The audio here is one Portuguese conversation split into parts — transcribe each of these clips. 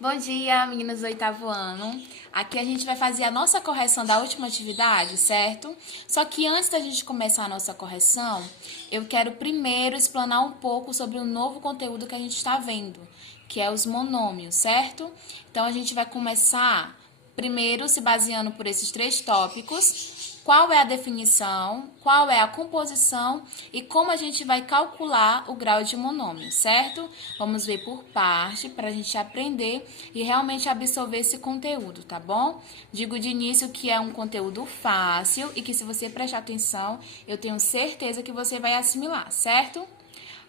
Bom dia, meninas do oitavo ano. Aqui a gente vai fazer a nossa correção da última atividade, certo? Só que antes da gente começar a nossa correção, eu quero primeiro explanar um pouco sobre o novo conteúdo que a gente está vendo, que é os monômios, certo? Então a gente vai começar primeiro se baseando por esses três tópicos. Qual é a definição, qual é a composição e como a gente vai calcular o grau de monômio, certo? Vamos ver por parte para a gente aprender e realmente absorver esse conteúdo, tá bom? Digo de início que é um conteúdo fácil e que se você prestar atenção, eu tenho certeza que você vai assimilar, certo?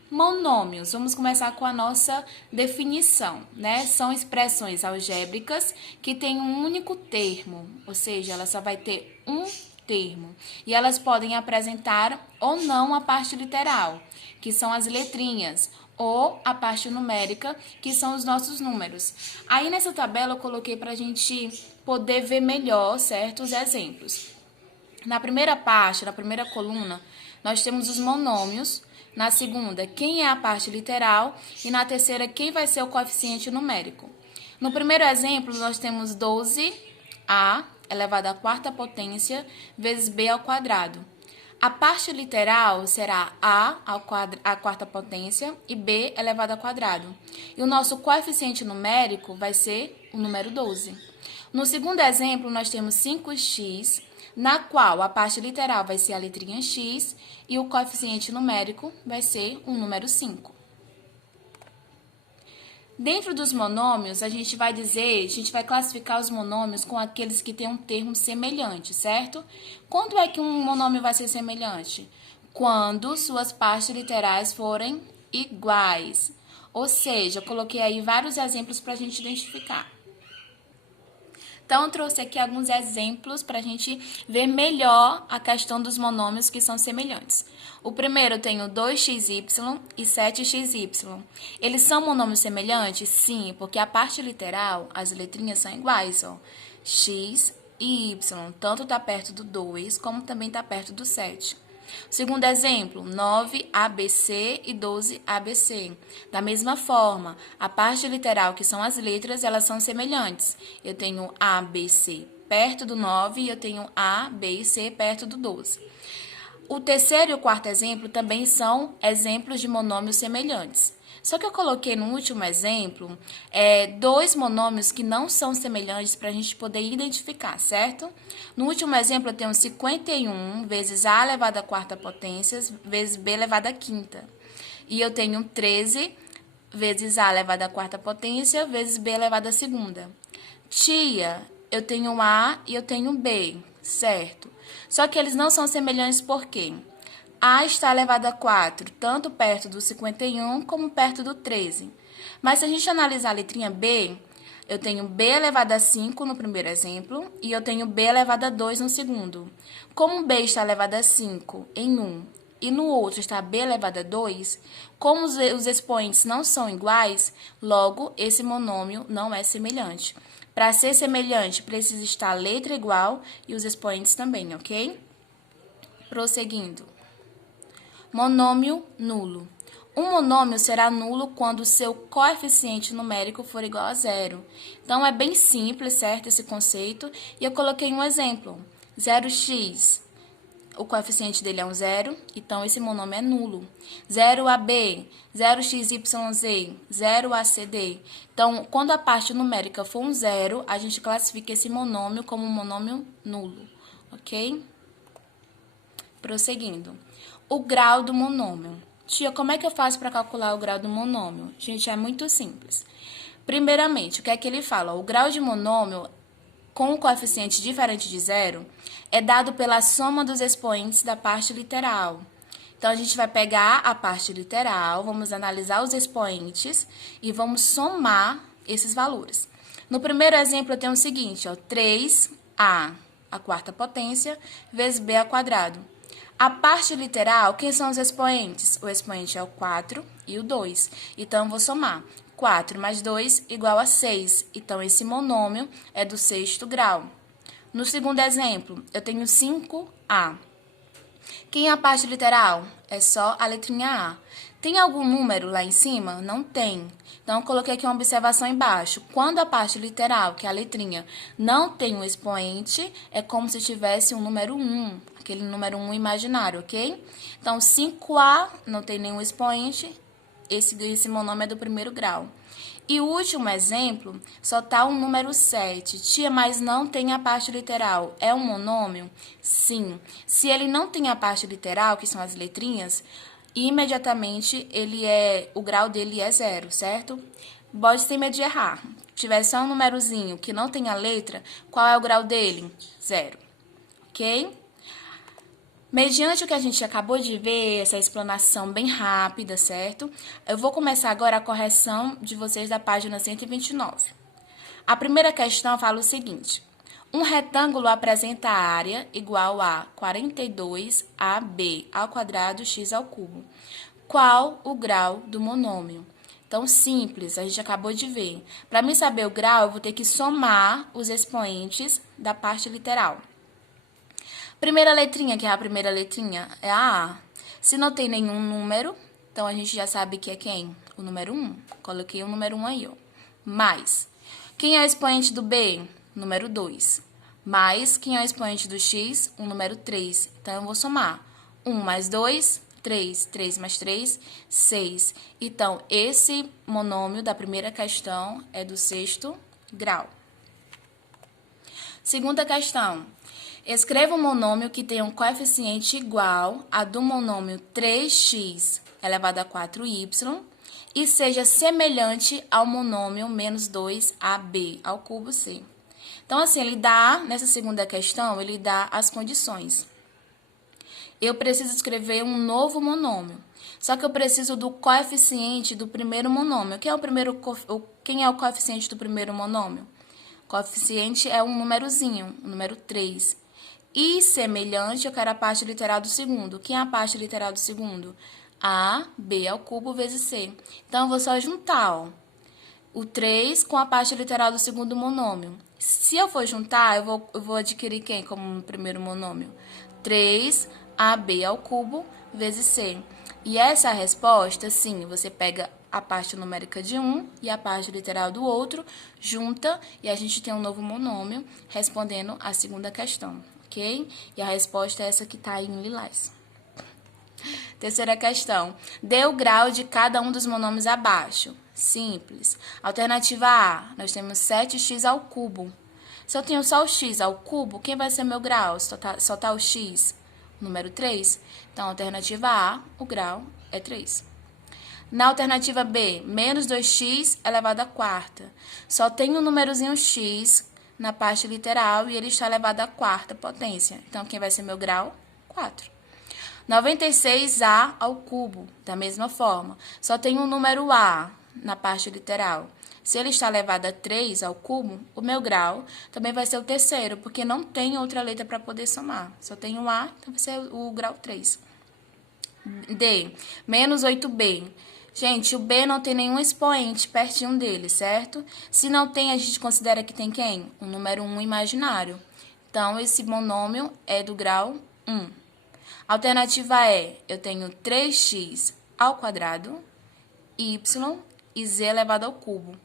Monômios, vamos começar com a nossa definição, né? São expressões algébricas que têm um único termo, ou seja, ela só vai ter um termo. E elas podem apresentar ou não a parte literal, que são as letrinhas, ou a parte numérica, que são os nossos números. Aí nessa tabela eu coloquei para a gente poder ver melhor, certo, os exemplos. Na primeira parte, na primeira coluna, nós temos os monômios. Na segunda, quem é a parte literal. E na terceira, quem vai ser o coeficiente numérico. No primeiro exemplo, nós temos 12a elevado à quarta potência vezes b ao quadrado. A parte literal será à quarta potência e b elevado ao quadrado. E o nosso coeficiente numérico vai ser o número 12. No segundo exemplo, nós temos 5x, na qual a parte literal vai ser a letrinha x e o coeficiente numérico vai ser o número 5. Dentro dos monômios, a gente vai classificar os monômios com aqueles que têm um termo semelhante, certo? Quando é que um monômio vai ser semelhante? Quando suas partes literais forem iguais. Ou seja, eu coloquei aí vários exemplos para a gente identificar. Então, eu trouxe aqui alguns exemplos para a gente ver melhor a questão dos monômios que são semelhantes. O primeiro eu tenho 2xy e 7xy. Eles são monômios semelhantes? Sim, porque a parte literal, as letrinhas são iguais, ó. X e y, tanto está perto do 2, como também está perto do 7. Segundo exemplo, 9ABC e 12ABC. Da mesma forma, a parte literal, que são as letras, elas são semelhantes. Eu tenho A, B, C perto do 9 e eu tenho A, B e C perto do 12. O terceiro e o quarto exemplo também são exemplos de monômios semelhantes. Só que eu coloquei no último exemplo dois monômios que não são semelhantes para a gente poder identificar, certo? No último exemplo, eu tenho 51 vezes a elevado à quarta potência vezes b elevado à quinta. E eu tenho 13 vezes a elevado à quarta potência vezes b elevado à segunda. Tia, eu tenho A e eu tenho B, certo? Só que eles não são semelhantes por quê? A está elevado a 4, tanto perto do 51 como perto do 13. Mas se a gente analisar a letrinha B, eu tenho B elevado a 5 no primeiro exemplo e eu tenho B elevado a 2 no segundo. Como B está elevado a 5 em um e no outro está B elevado a 2, como os expoentes não são iguais, logo esse monômio não é semelhante. Para ser semelhante, precisa estar a letra igual e os expoentes também, ok? Prosseguindo. Monômio nulo. Um monômio será nulo quando o seu coeficiente numérico for igual a zero. Então, é bem simples, certo, esse conceito. E eu coloquei um exemplo. 0x, o coeficiente dele é um zero, então esse monômio é nulo. 0AB, 0xyz, 0acd. Então, quando a parte numérica for um zero, a gente classifica esse monômio como um monômio nulo, ok? Prosseguindo. O grau do monômio. Tia, como é que eu faço para calcular o grau do monômio? Gente, é muito simples. Primeiramente, o que é que ele fala? O grau de monômio com um coeficiente diferente de zero é dado pela soma dos expoentes da parte literal. Então, a gente vai pegar a parte literal, vamos analisar os expoentes e vamos somar esses valores. No primeiro exemplo, eu tenho o seguinte, ó, 3a à quarta potência vezes b ao quadrado. A parte literal, quem são os expoentes? O expoente é o 4 e o 2. Então, eu vou somar. 4 mais 2 igual a 6. Então, esse monômio é do sexto grau. No segundo exemplo, eu tenho 5a. Quem é a parte literal? É só a letrinha A. Tem algum número lá em cima? Não tem. Então, eu coloquei aqui uma observação embaixo. Quando a parte literal, que é a letrinha, não tem um expoente, é como se tivesse um número 1, aquele número 1 imaginário, ok? Então, 5A não tem nenhum expoente, esse monômio é do primeiro grau. E o último exemplo, só está o número 7. Tia, mas não tem a parte literal. É um monômio? Sim. Se ele não tem a parte literal, que são as letrinhas, imediatamente o grau dele é 0, certo? Pode ter medo de errar. Se tiver só um númerozinho que não tem a letra, qual é o grau dele? 0. Ok? Mediante o que a gente acabou de ver, essa explanação bem rápida, certo? Eu vou começar agora a correção de vocês da página 129. A primeira questão fala o seguinte: um retângulo apresenta área igual a 42AB ao quadrado x ao cubo. Qual o grau do monômio? Então, simples, a gente acabou de ver. Para mim saber o grau, eu vou ter que somar os expoentes da parte literal. Primeira letrinha, que é a primeira letrinha, é a A. Se não tem nenhum número, então a gente já sabe que é quem? O número 1. Coloquei o número 1 aí, ó. Mais. Quem é o expoente do B? Número 2. Mais. Quem é o expoente do X? O número 3. Então, eu vou somar. 1 mais 2, 3. 3 mais 3, 6. Então, esse monômio da primeira questão é do sexto grau. Segunda questão. Escreva um monômio que tenha um coeficiente igual a do monômio 3x elevado a 4y e seja semelhante ao monômio menos 2ab ao cubo c. Então, assim, ele dá, nessa segunda questão, ele dá as condições. Eu preciso escrever um novo monômio, só que eu preciso do coeficiente do primeiro monômio. Quem é o coeficiente do primeiro monômio? O coeficiente é um númerozinho, o número 3. E semelhante, eu quero a parte literal do segundo. Quem é a parte literal do segundo? A, B ao cubo vezes C. Então, eu vou só juntar, ó, o 3 com a parte literal do segundo monômio. Se eu for juntar, eu vou adquirir quem como primeiro monômio? 3AB ao cubo vezes C. E essa é a resposta, sim, você pega a parte numérica de um e a parte literal do outro, junta e a gente tem um novo monômio respondendo a segunda questão. Ok? E a resposta é essa que está aí em lilás. Terceira questão. Dê o grau de cada um dos monômios abaixo. Simples. Alternativa A, nós temos 7x ao cubo. Se eu tenho só o x ao cubo, quem vai ser meu grau? Só tá o x, número 3. Então, alternativa A, o grau é 3. Na alternativa B, menos 2x elevado à quarta. Só tem o númerozinho x na parte literal e ele está elevado à quarta potência. Então, quem vai ser meu grau? 4. 96A ao cubo, da mesma forma. Só tem o número A na parte literal. Se ele está elevado a 3 ao cubo, o meu grau também vai ser o terceiro, porque não tem outra letra para poder somar. Só tem o A, então vai ser o grau 3. D, menos 8B. Gente, o B não tem nenhum expoente pertinho dele, certo? Se não tem, a gente considera que tem quem? O número 1 imaginário. Então, esse monômio é do grau 1. Alternativa E, eu tenho 3x ao quadrado, y e z elevado ao cubo.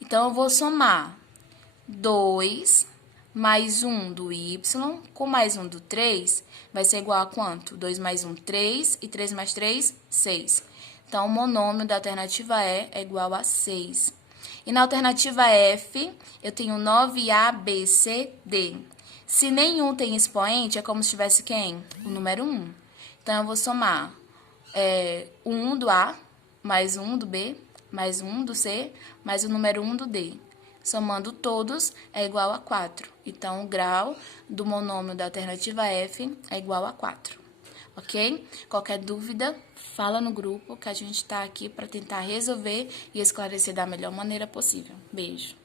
Então, eu vou somar 2 mais 1 do y com mais 1 do 3, vai ser igual a quanto? 2 mais 1, 3, e 3 mais 3, 6. Então, o monômio da alternativa E é igual a 6. E na alternativa F, eu tenho 9A, B, C, D. Se nenhum tem expoente, é como se tivesse quem? O número 1. Então, eu vou somar 1 do A, mais 1 do B, mais 1 do C, mais o número 1 do D. Somando todos, é igual a 4. Então, o grau do monômio da alternativa F é igual a 4. Ok? Qualquer dúvida, fala no grupo que a gente está aqui para tentar resolver e esclarecer da melhor maneira possível. Beijo!